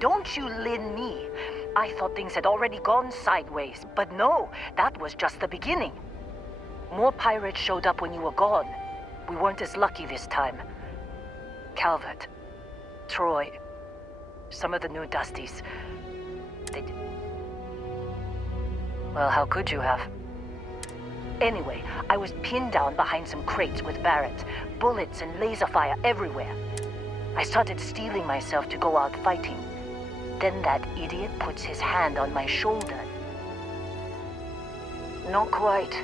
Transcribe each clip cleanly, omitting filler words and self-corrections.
Don't you lin me. I thought things had already gone sideways, but no, that was just the beginning. More pirates showed up when you were gone. We weren't as lucky this time. Calvert, Troy, some of the new Dusties. Well, how could you have? Anyway, I was pinned down behind some crates with Barrett. Bullets and laser fire everywhere. I started steeling myself to go out fighting. Then that idiot puts his hand on my shoulder. Not quite.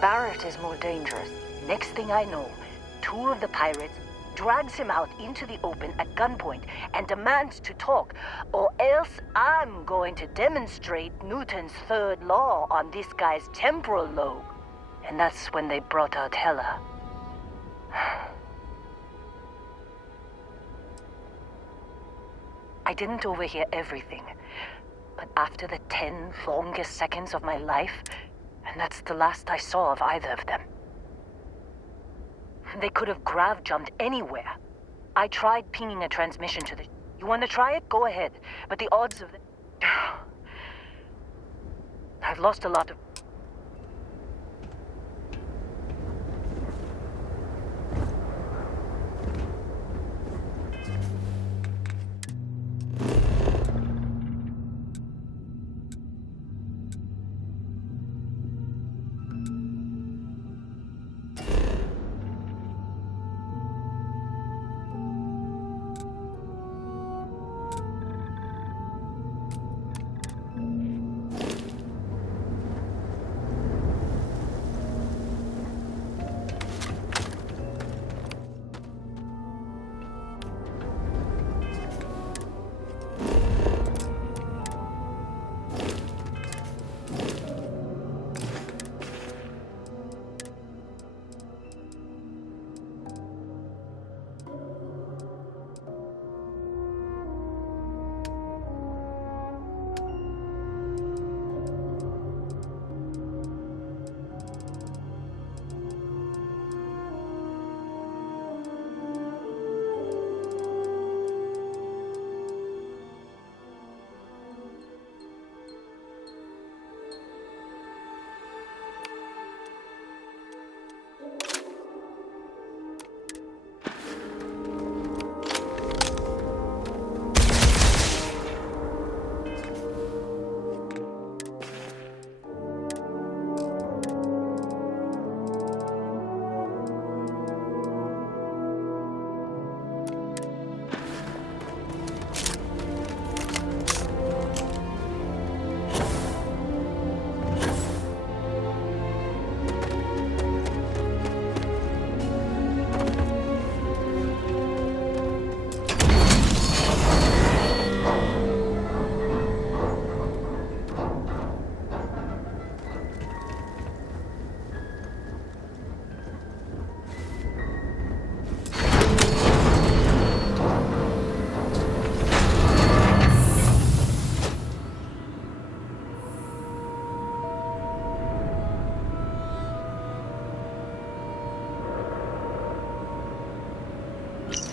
Barrett is more dangerous. Next thing I know, two of the pirates drags him out into the open at gunpoint and demands to talk, or else I'm going to demonstrate Newton's third law on this guy's temporal lobe. And that's when they brought out Hela. I didn't overhear everything, but after the 10 longest seconds of my life, and that's the last I saw of either of them. They could have grav-jumped anywhere. I tried pinging a transmission to the... You want to try it? Go ahead. But the odds of it... I've lost a lot of...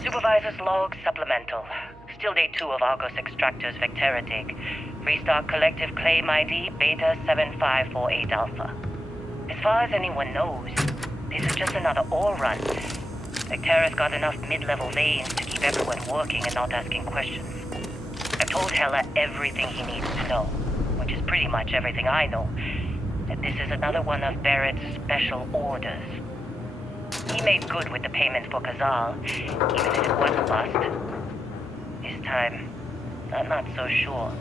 Supervisor's log supplemental. Still day 2 of Argos Extractor's Vectera dig. Restart collective claim ID Beta 7548 Alpha. As far as anyone knows, this is just another ore run. Vectera's got enough mid-level veins to keep everyone working and not asking questions. I've told Hela everything he needs to know, which is pretty much everything I know. That this is another one of Barrett's special orders. He made good with the payment for Kazal, even if it was a bust. This time, I'm not so sure.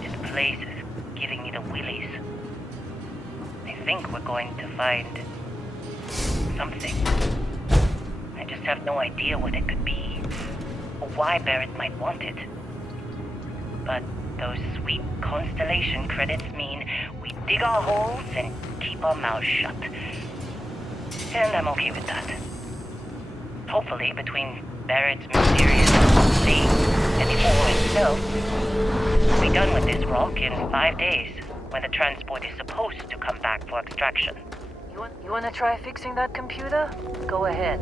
This place is giving me the willies. I think we're going to find something. I just have no idea what it could be, or why Barrett might want it. But those sweet Constellation credits mean we dig our holes and keep our mouths shut. And I'm okay with that. Hopefully, between Barrett's mysterious thing and the ore itself, we'll be done with this rock in 5 days, when the transport is supposed to come back for extraction. You want to try fixing that computer? Go ahead.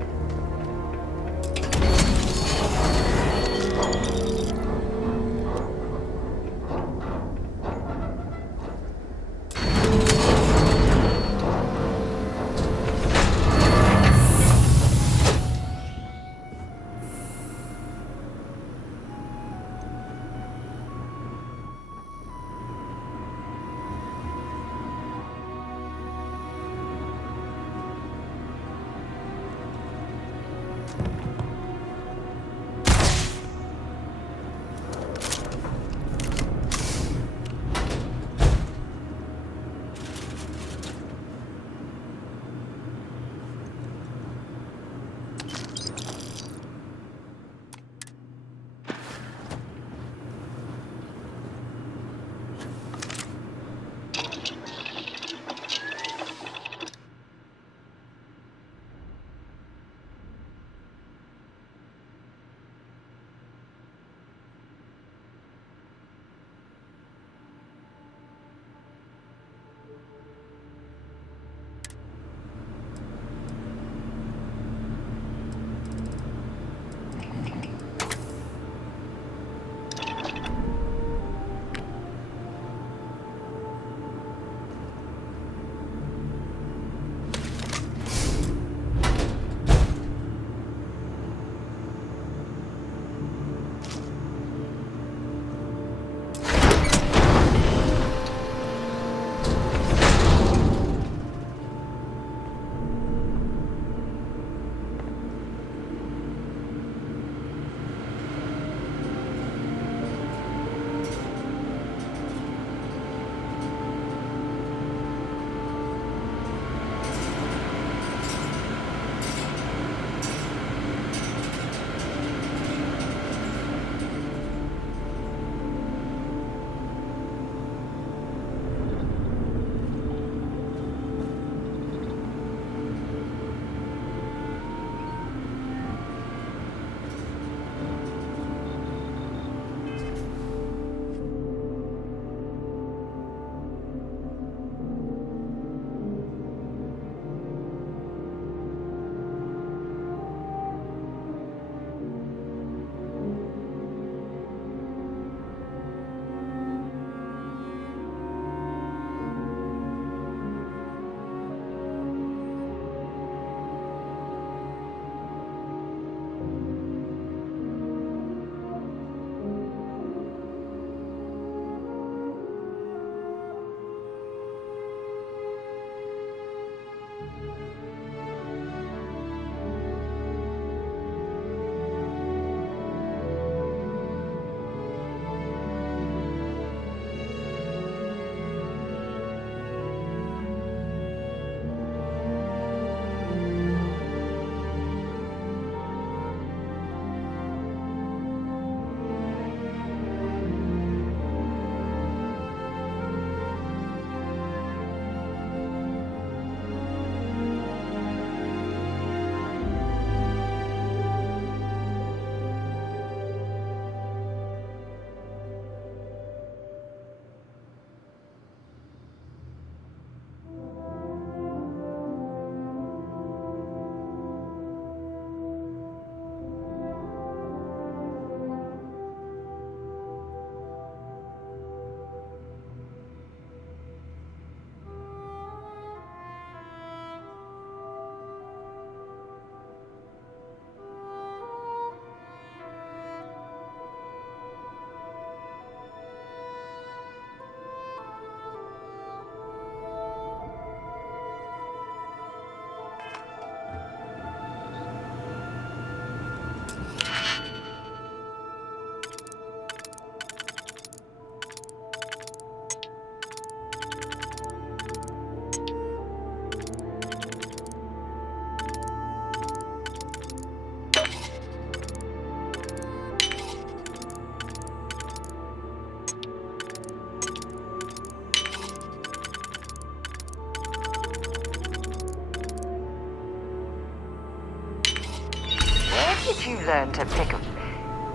did you learn to pick a...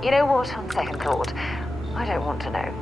You know what, on second thought, I don't want to know.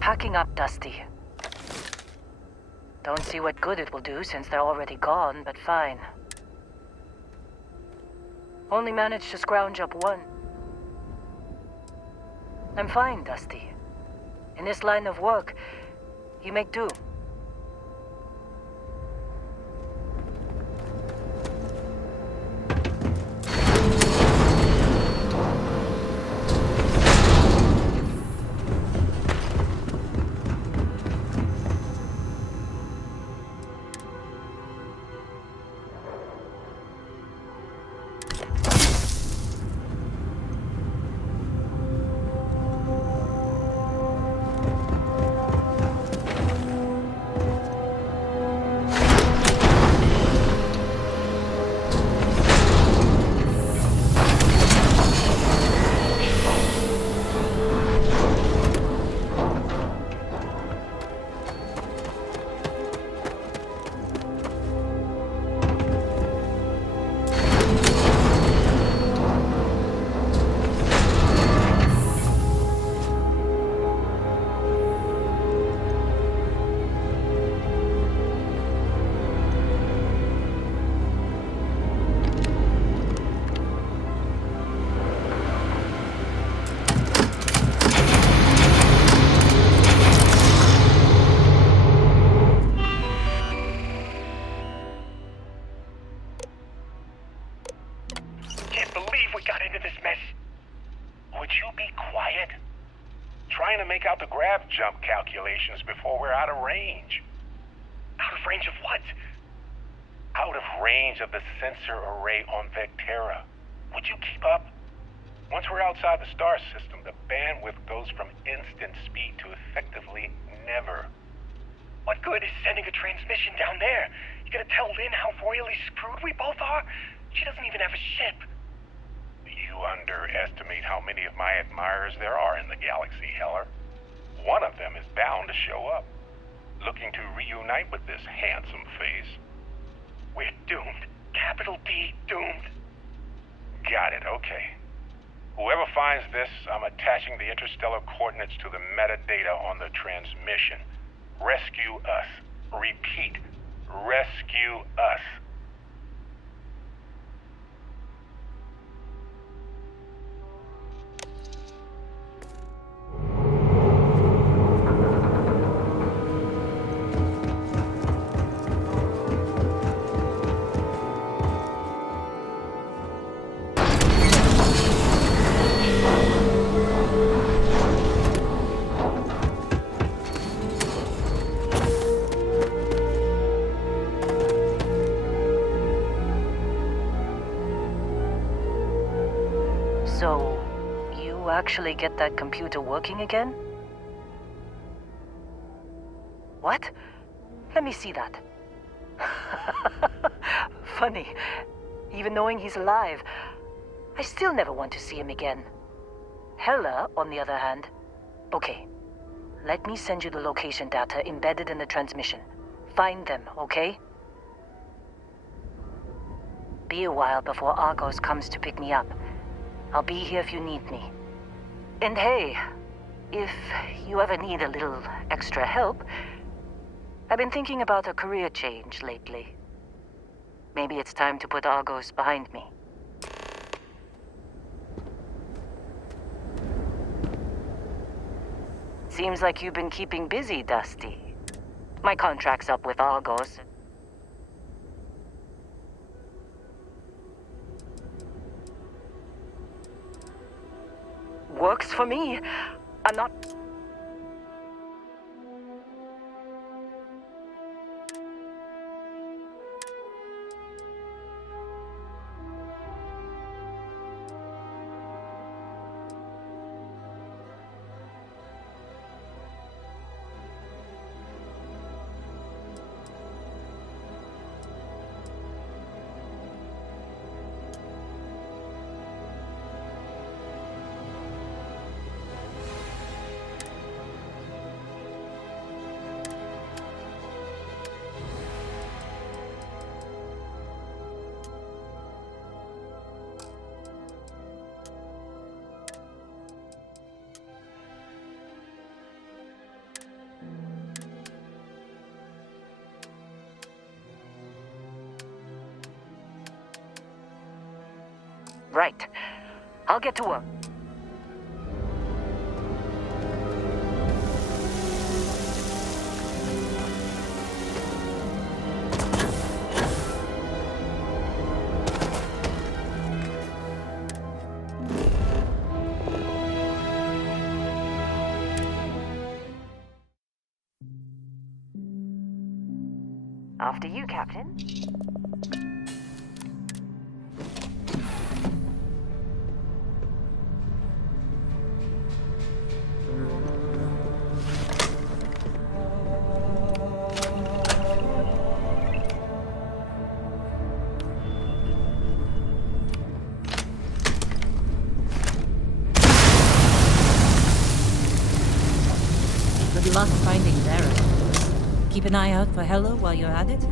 Packing up, Dusty. Don't see what good it will do since they're already gone, but fine. Only managed to scrounge up one. I'm fine, Dusty. In this line of work, you make do. Out the grab jump calculations before we're out of range. Out of range of what? Out of range of the sensor array on Vectera. Would you keep up? Once we're outside the star system, the bandwidth goes from instant speed to effectively never. What good is sending a transmission down there? You gonna tell Lynn how royally screwed we both are? She doesn't even have a ship. You underestimate how many of my admirers there are in the galaxy, Heller. One of them is bound to show up, looking to reunite with this handsome face. We're doomed. Capital D, doomed. Got it, okay. Whoever finds this, I'm attaching the interstellar coordinates to the metadata on the transmission. Rescue us. Repeat, rescue us. So, you actually get that computer working again? What? Let me see that. Funny. Even knowing he's alive, I still never want to see him again. Hella, on the other hand... Okay. Let me send you the location data embedded in the transmission. Find them, okay? be a while before Argos comes to pick me up. I'll be here if you need me. And hey, if you ever need a little extra help, I've been thinking about a career change lately. Maybe it's time to put Argos behind me. Seems like you've been keeping busy, Dusty. My contract's up with Argos. Works for me. I'm not... Right. I'll get to work. After you, Captain. Good luck finding Barrett. Keep an eye out for Hella while you're at it.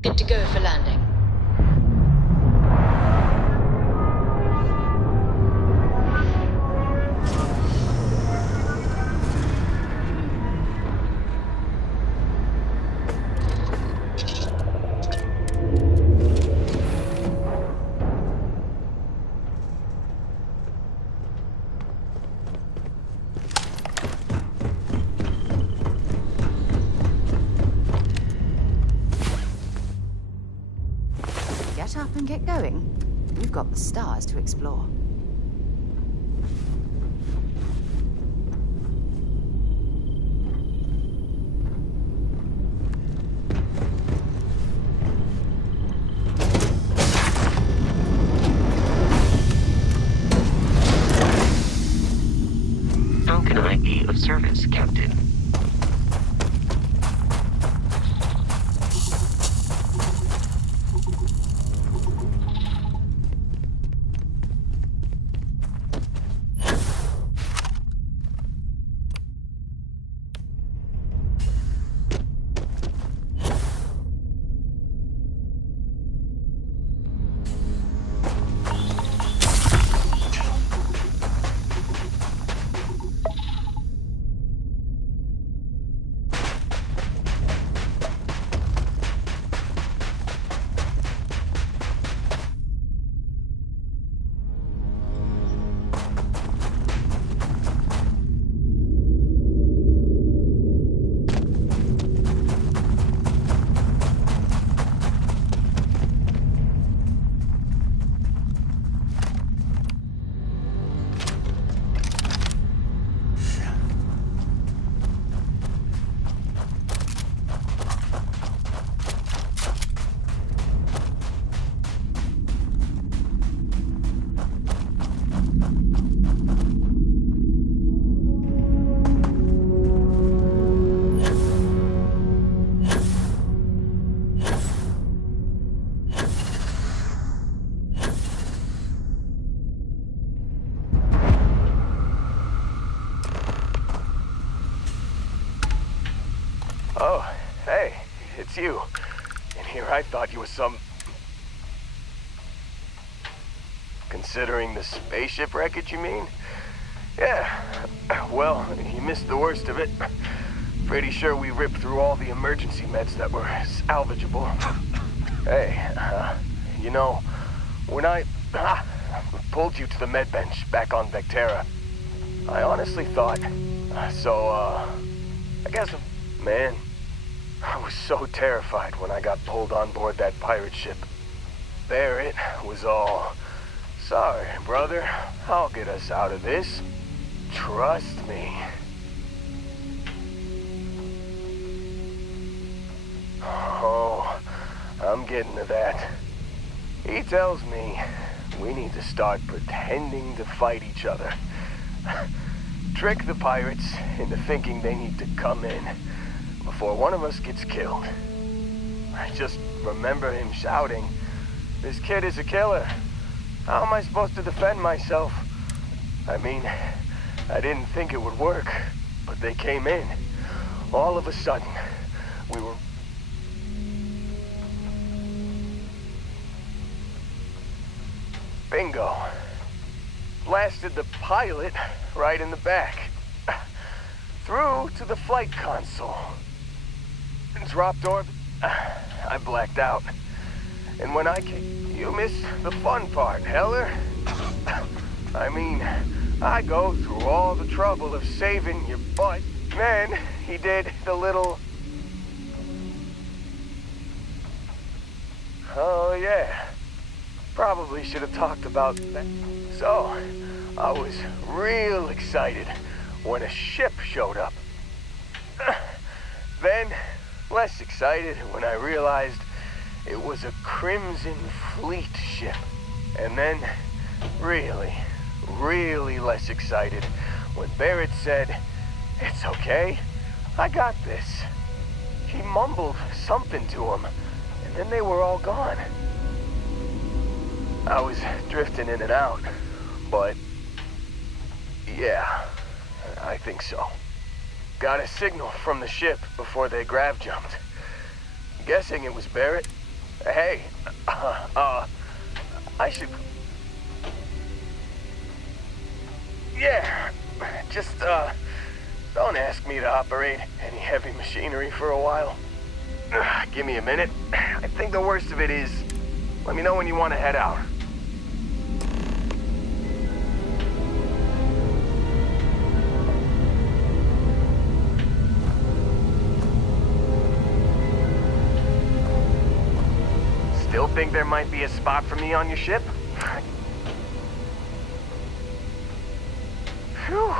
Good to go for landing. going, we've got the stars to explore. How can I be of service, Captain? Oh, hey, it's you. And here I thought you was some... Considering the spaceship wreckage, you mean? Yeah, well, you missed the worst of it. Pretty sure we ripped through all the emergency meds that were salvageable. Hey, you know, when I pulled you to the med bench back on Vectera, I honestly thought, I guess, man, I was so terrified when I got pulled on board that pirate ship. There it was all, sorry, brother, I'll get us out of this. Trust me. Oh, I'm getting to that. He tells me we need to start pretending to fight each other. Trick the pirates into thinking they need to come in before one of us gets killed. I just remember him shouting, "This kid is a killer. How am I supposed to defend myself?" I mean, I didn't think it would work, but they came in. All of a sudden, we were... Bingo. Blasted the pilot right in the back. Through to the flight console. Dropped orbit. I blacked out. And when I came... You missed the fun part, Heller. I mean, I go through all the trouble of saving your butt. Then he did the little... Oh, yeah. Probably should have talked about that. So, I was real excited when a ship showed up. Then, less excited when I realized it was a Crimson Fleet ship. And then, really less excited when Barrett said, "It's okay, I got this." He mumbled something to him, and then they were all gone. I was drifting in and out, but yeah, I think so. Got a signal from the ship before they grav jumped. Guessing it was Barrett. Hey, I should... Yeah, just, don't ask me to operate any heavy machinery for a while. Give me a minute. I think the worst of it is, let me know when you want to head out. Still think there might be a spot for me on your ship? Phew.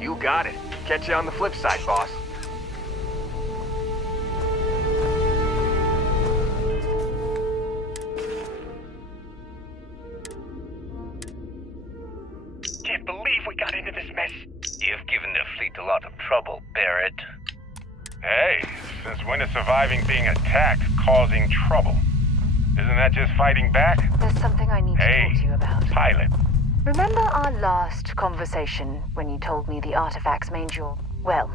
You got it. Catch you on the flip side, boss. Can't believe we got into this mess. You've given the fleet a lot of trouble, Barrett. Hey, since when is surviving being attacked causing trouble? Isn't that just fighting back? There's something I need to talk to you about. Pilot. Remember our last conversation when you told me the artifacts made your... Well,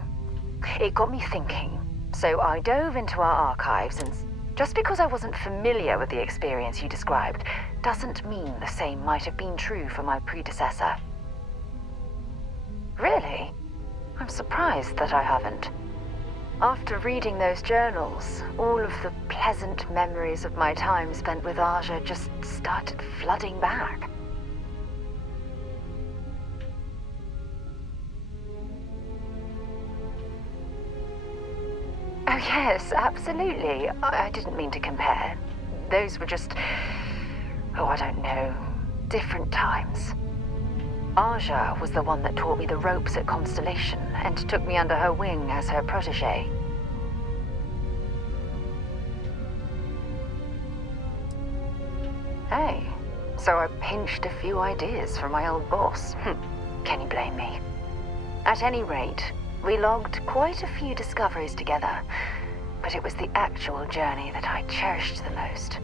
it got me thinking. So I dove into our archives, and just because I wasn't familiar with the experience you described doesn't mean the same might have been true for my predecessor. Really? I'm surprised that I haven't. After reading those journals, all of the pleasant memories of my time spent with Aja just started flooding back. Oh yes, absolutely. I didn't mean to compare. Those were just... oh, I don't know. Different times. Aja was the one that taught me the ropes at Constellation and took me under her wing as her protege. Hey, so I pinched a few ideas from my old boss. Can you blame me? At any rate, we logged quite a few discoveries together, but it was the actual journey that I cherished the most.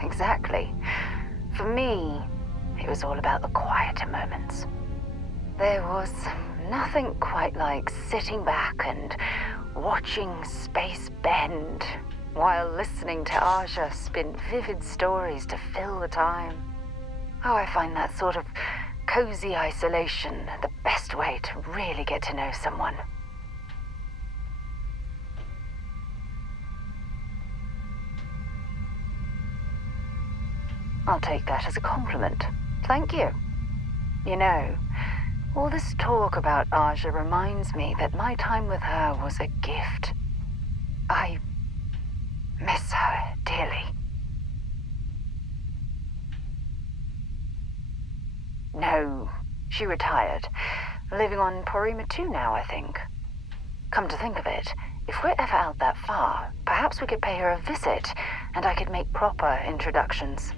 Exactly. For me, it was all about the quieter moments. There was nothing quite like sitting back and watching space bend while listening to Aja spin vivid stories to fill the time. Oh, I find that sort of cozy isolation the best way to really get to know someone. I'll take that as a compliment. Thank you. You know, all this talk about Aja reminds me that my time with her was a gift. I miss her dearly. No, she retired. Living on Porima 2 now, I think. Come to think of it, if we're ever out that far, perhaps we could pay her a visit, and I could make proper introductions.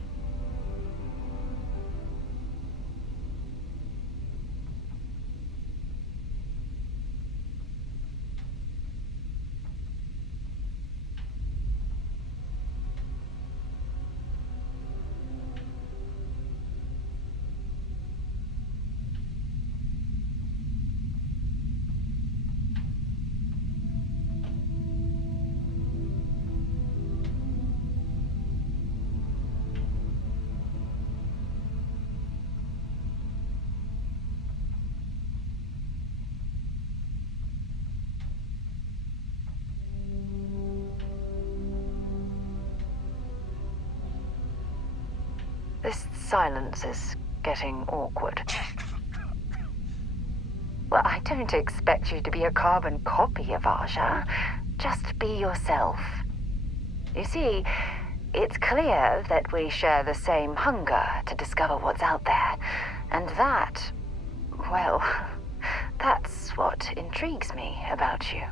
This silence is getting awkward. Well, I don't expect you to be a carbon copy of Aja. Just be yourself. You see, it's clear that we share the same hunger to discover what's out there. And that, well, that's what intrigues me about you.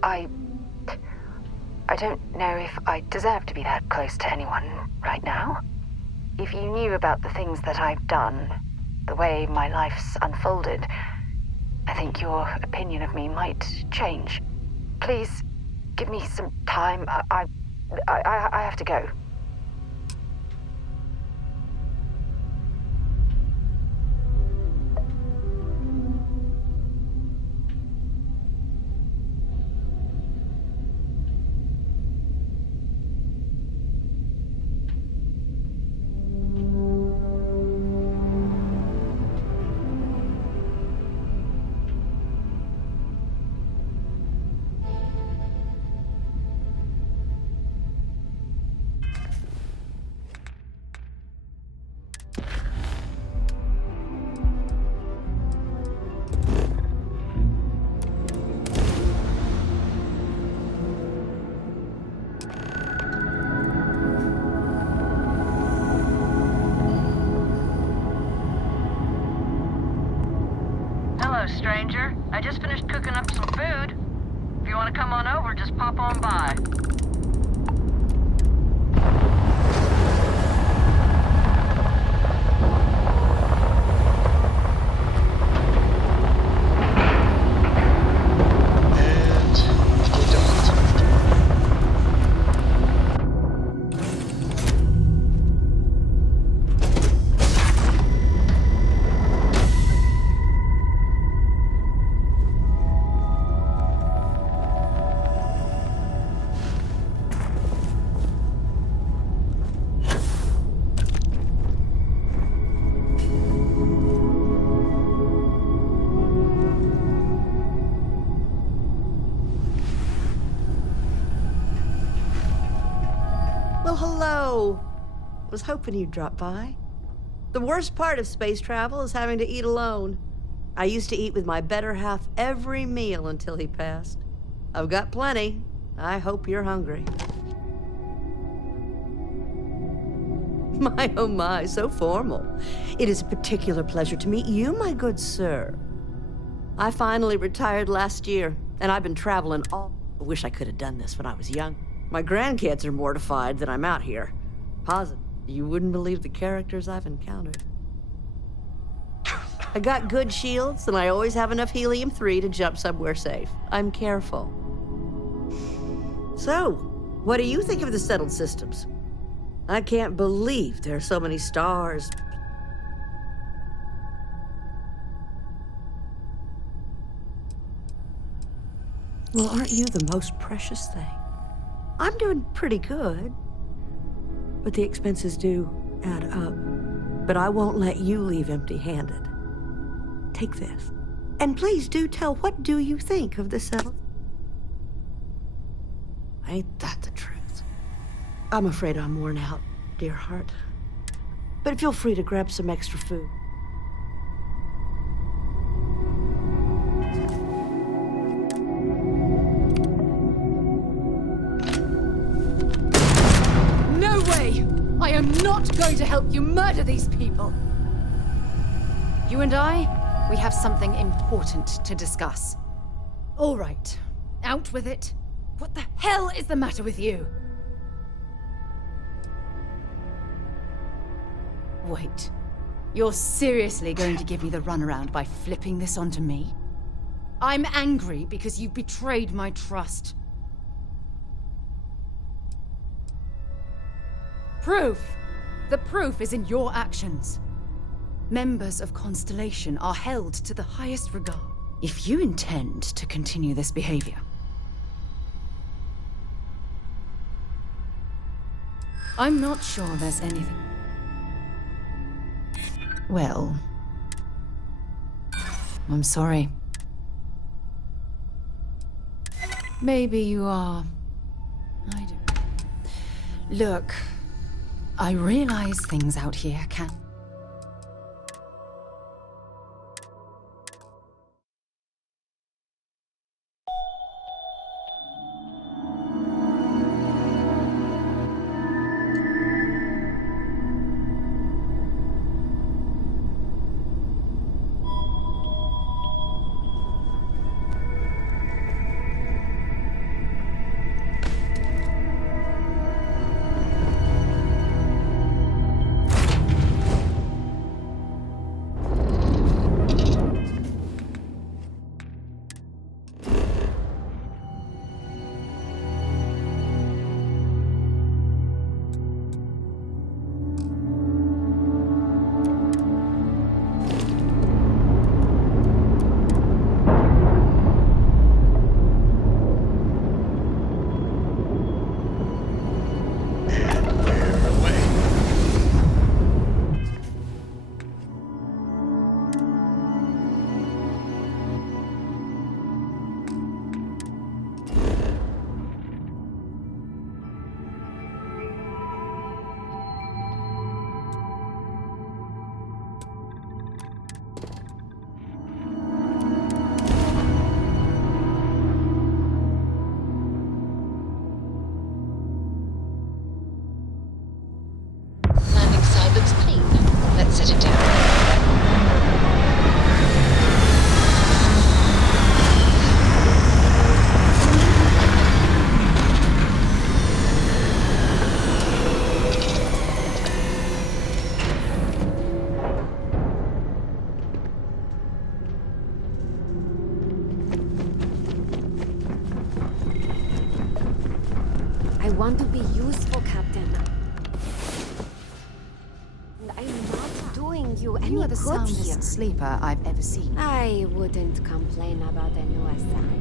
I don't know if I deserve to be that close to anyone right now. If you knew about the things that I've done, the way my life's unfolded, I think your opinion of me might change. Please, give me some time. I have to go. pop on by. Well, hello. Was hoping you'd drop by. The worst part of space travel is having to eat alone. I used to eat with my better half every meal until he passed. I've got plenty. I hope you're hungry. My, oh my, so formal. It is a particular pleasure to meet you, my good sir. I finally retired last year, and I've been traveling all... I wish I could have done this when I was young. My grandkids are mortified that I'm out here. Positive. You wouldn't believe the characters I've encountered. I got good shields, and I always have enough helium-3 to jump somewhere safe. I'm careful. So, what do you think of the settled systems? I can't believe there are so many stars. Well, aren't you the most precious thing? I'm doing pretty good, but the expenses do add up. But I won't let you leave empty-handed. Take this. And please do tell, what do you think of the settled? Ain't that the truth? I'm afraid I'm worn out, dear heart. But feel free to grab some extra food. No way! I am not going to help you murder these people! You and I, we have something important to discuss. All right, out with it. What the hell is the matter with you? Wait, you're seriously going to give me the runaround by flipping this onto me? I'm angry because you betrayed my trust. Proof! The proof is in your actions. Members of Constellation are held to the highest regard. If you intend to continue this behavior, I'm not sure there's anything. Well, I'm sorry. Maybe you are. I don't. Look, I realize things out here can... I want to be useful, Captain. And I'm not doing you any You are the good soundest here. sleeper I've ever seen. I wouldn't complain about a new assignment.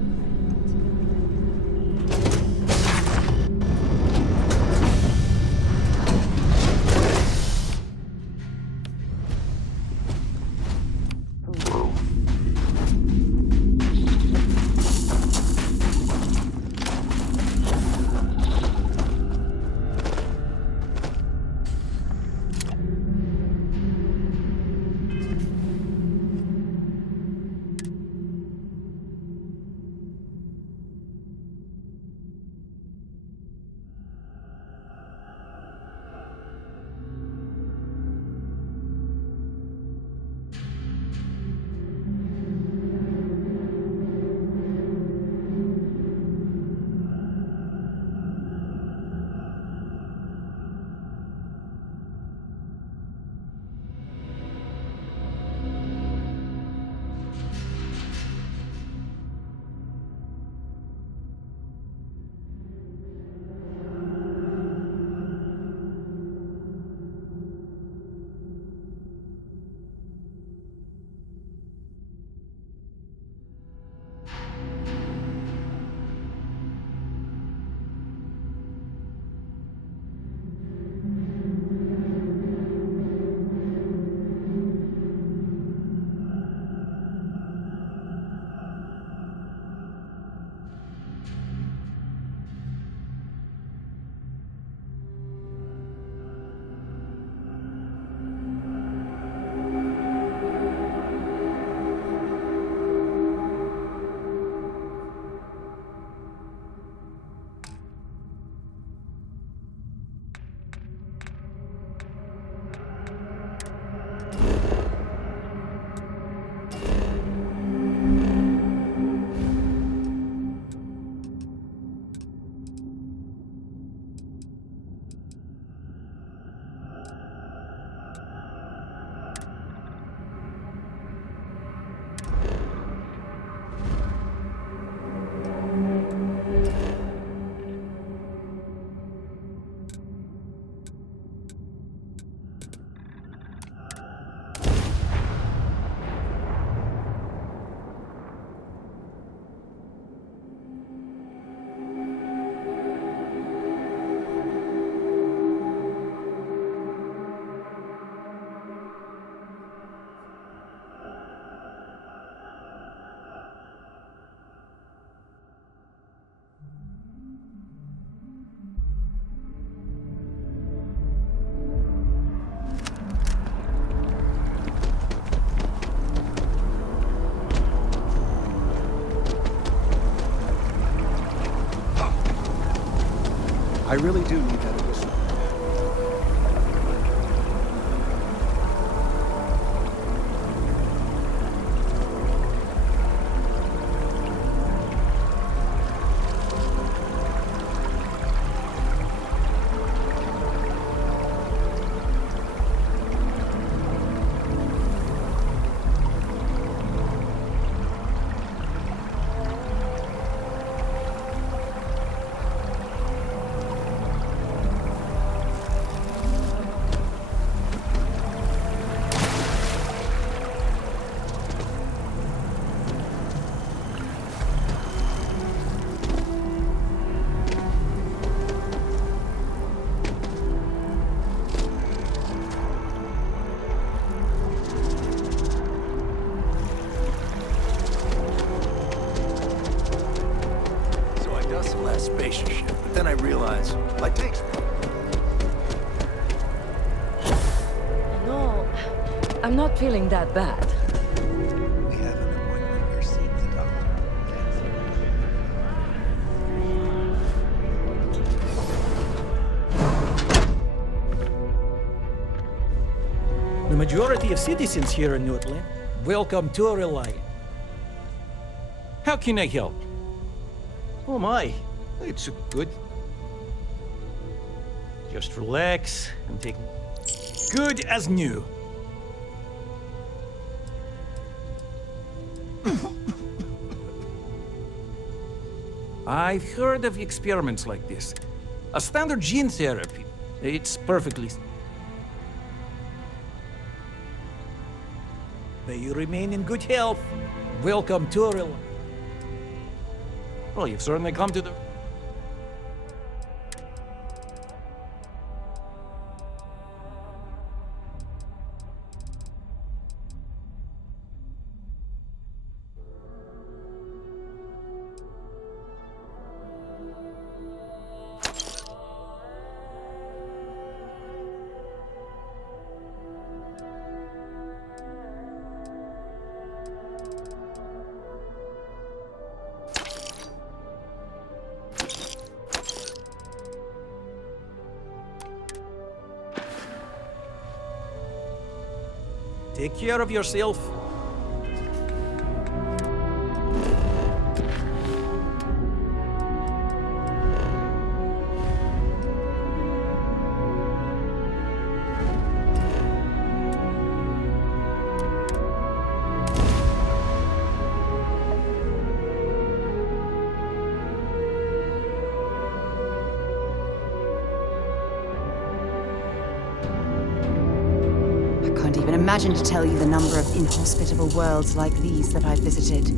I really do need that additional. Spaceship, but then I realized light takes. No, I'm not feeling that bad. We have an appointment. You're seeing the doctor. The majority of citizens here in Newtland welcome to our ally. How can I help? Oh my. It's good. Just relax and take good as new. I've heard of experiments like this. A standard gene therapy. It's perfectly... May you remain in good health. Welcome to Auril. Well, you've certainly come to the... Take care of yourself. I can't even imagine to tell you the number of inhospitable worlds like these that I've visited.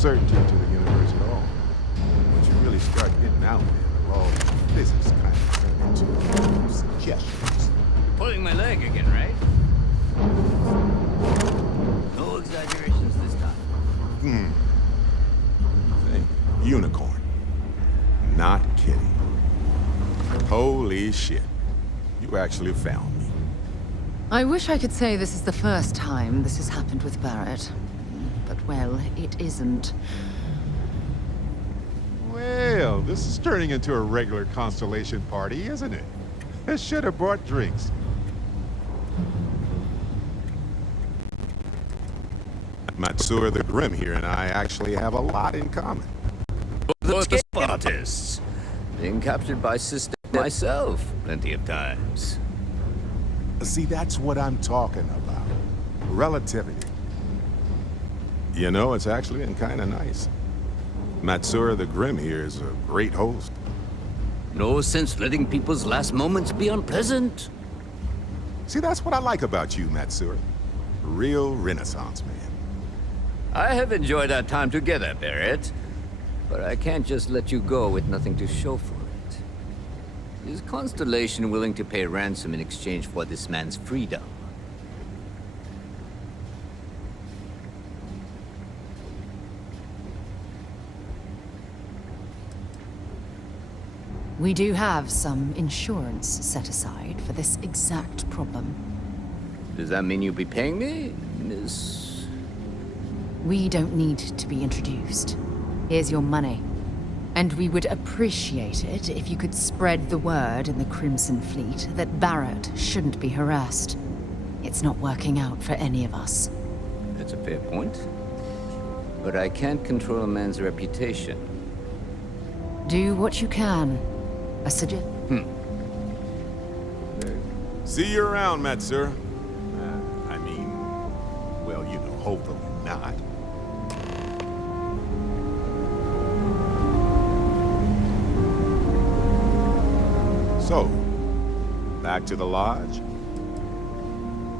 certainty to the universe at all. Once you really start getting out there, all physics kind of turn into suggestions. Pulling my leg again, right? No exaggerations this time. Hey, unicorn. Not kidding. Holy shit. You actually found me. I wish I could say this is the first time this has happened with Barrett. But, well, it isn't. Well, this is turning into a regular Constellation party, isn't it? I should have brought drinks. Matsura the Grim here and I actually have a lot in common. Those artists. Being captured by Sister myself plenty of times. See, that's what I'm talking about. Relativity. You know, it's actually been kind of nice. Matsura the Grim here is a great host. No sense letting people's last moments be unpleasant. See, that's what I like about you, Matsura. Real Renaissance man. I have enjoyed our time together, Barrett. But I can't just let you go with nothing to show for it. Is Constellation willing to pay ransom in exchange for this man's freedom? We do have some insurance set aside for this exact problem. Does that mean you'll be paying me, Miss... We don't need to be introduced. Here's your money. And we would appreciate it if you could spread the word in the Crimson Fleet that Barrett shouldn't be harassed. It's not working out for any of us. That's a fair point. But I can't control a man's reputation. Do what you can. A suggest... See you around, Matsura. I mean, well, you know, hopefully not. So, back to the lodge?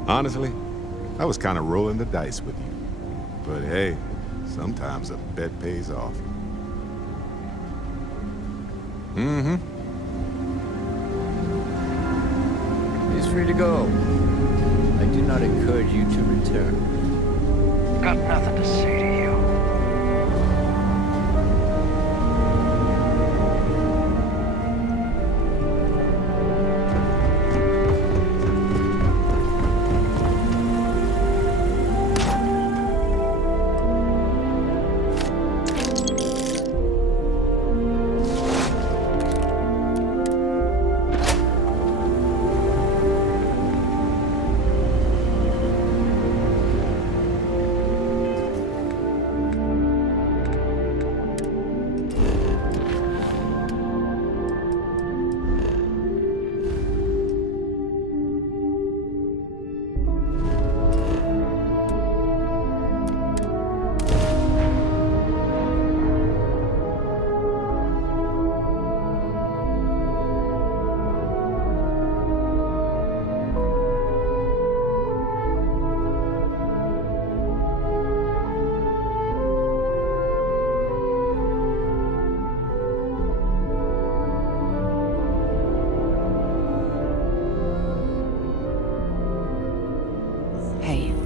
Honestly, I was kind of rolling the dice with you. But hey, sometimes a bet pays off. He's free to go. I do not encourage you to return. Got nothing to say to you.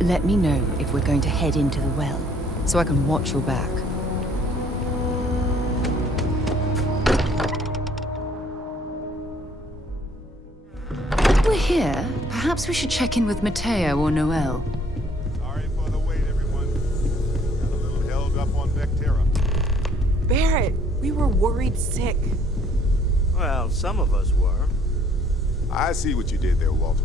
Let me know if we're going to head into the well, so I can watch your back. We're here. Perhaps we should check in with Mateo or Noel. Sorry for the wait, everyone. Got a little held up on Vectera. Barrett, we were worried sick. Well, some of us were. I see what you did there, Walter.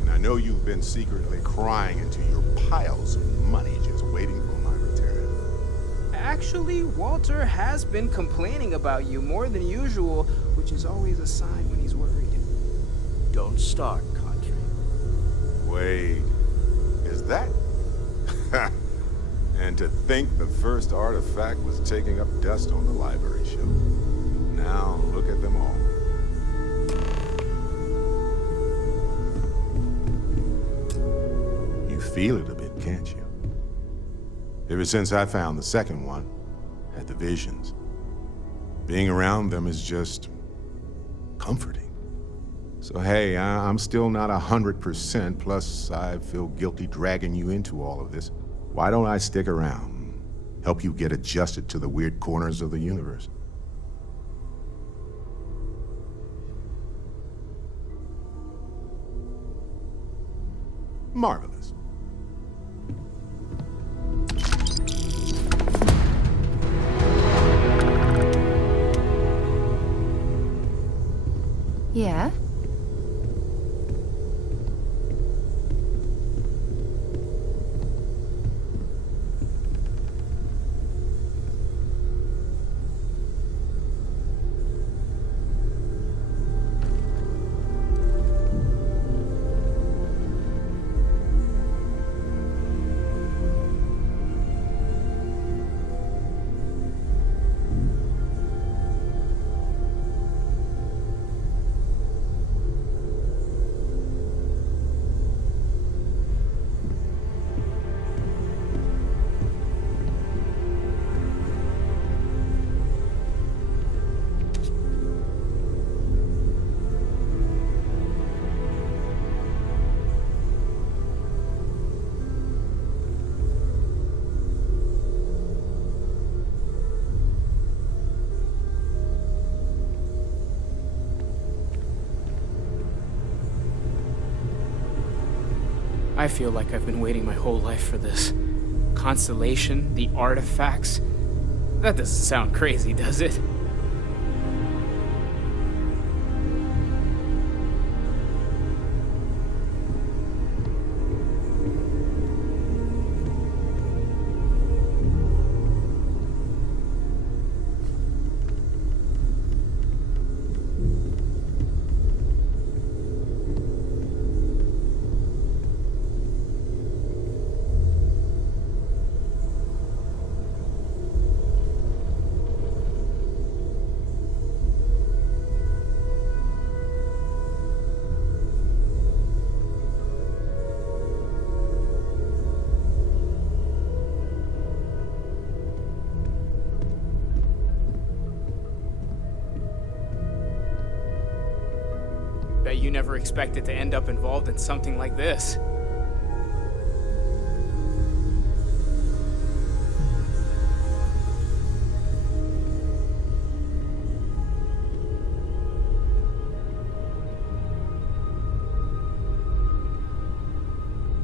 And I know you've been secretly crying into your piles of money just waiting for my return. Actually, Walter has been complaining about you more than usual, which is always a sign when he's worried. Don't start, Country. Wait, is that? And to think the first artifact was taking up dust on the library shelf. Now look at them all. Feel it a bit, can't you? Ever since I found the second one, had the visions. Being around them is just comforting. So hey, I'm still not 100%, plus I feel guilty dragging you into all of this. Why don't I stick around, help you get adjusted to the weird corners of the universe? Marvelous. Yeah? I feel like I've been waiting my whole life for this. Constellation, the artifacts. That doesn't sound crazy, does it? Bet you never expected to end up involved in something like this.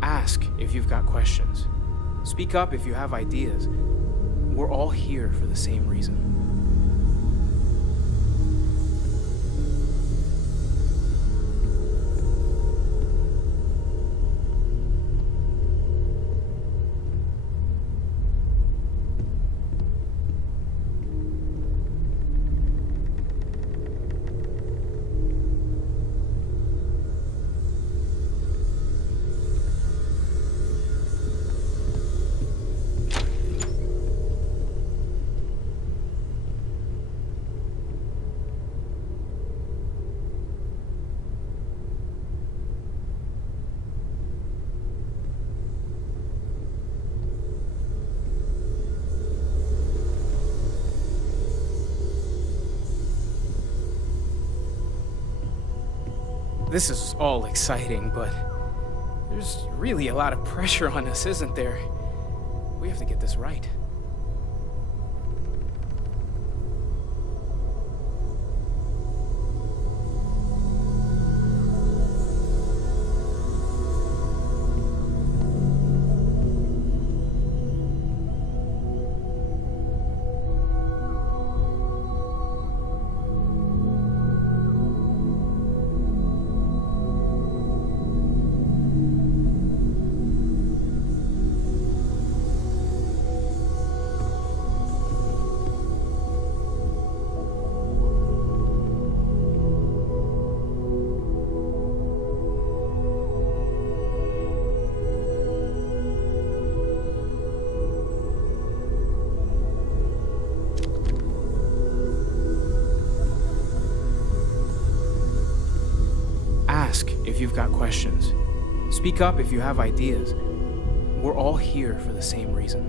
Ask if you've got questions. Speak up if you have ideas. We're all here for the same reason. This is all exciting, but there's really a lot of pressure on us, isn't there? We have to get this right. Ask if you've got questions. Speak up if you have ideas. We're all here for the same reason.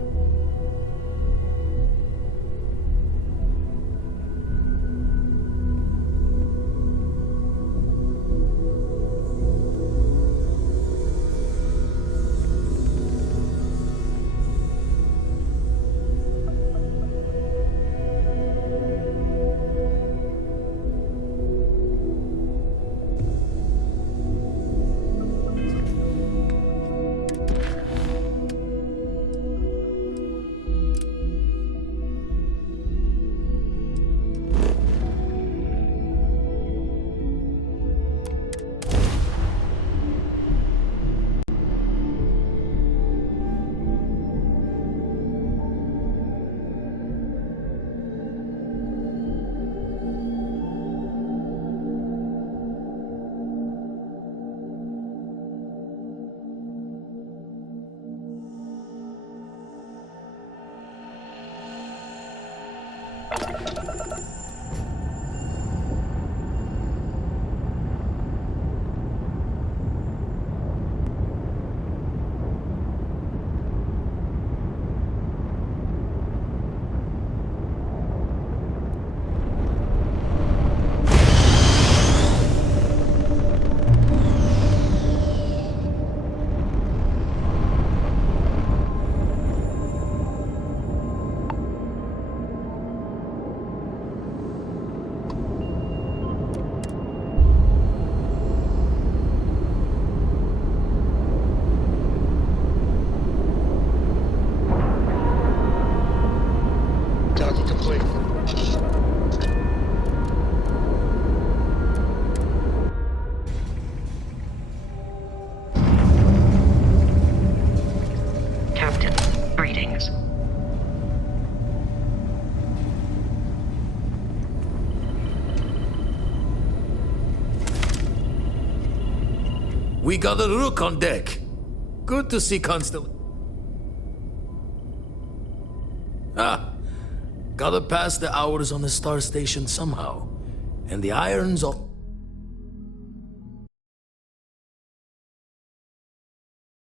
We got a rook on deck. Good to see Gotta pass the hours on the star station somehow. And the irons all...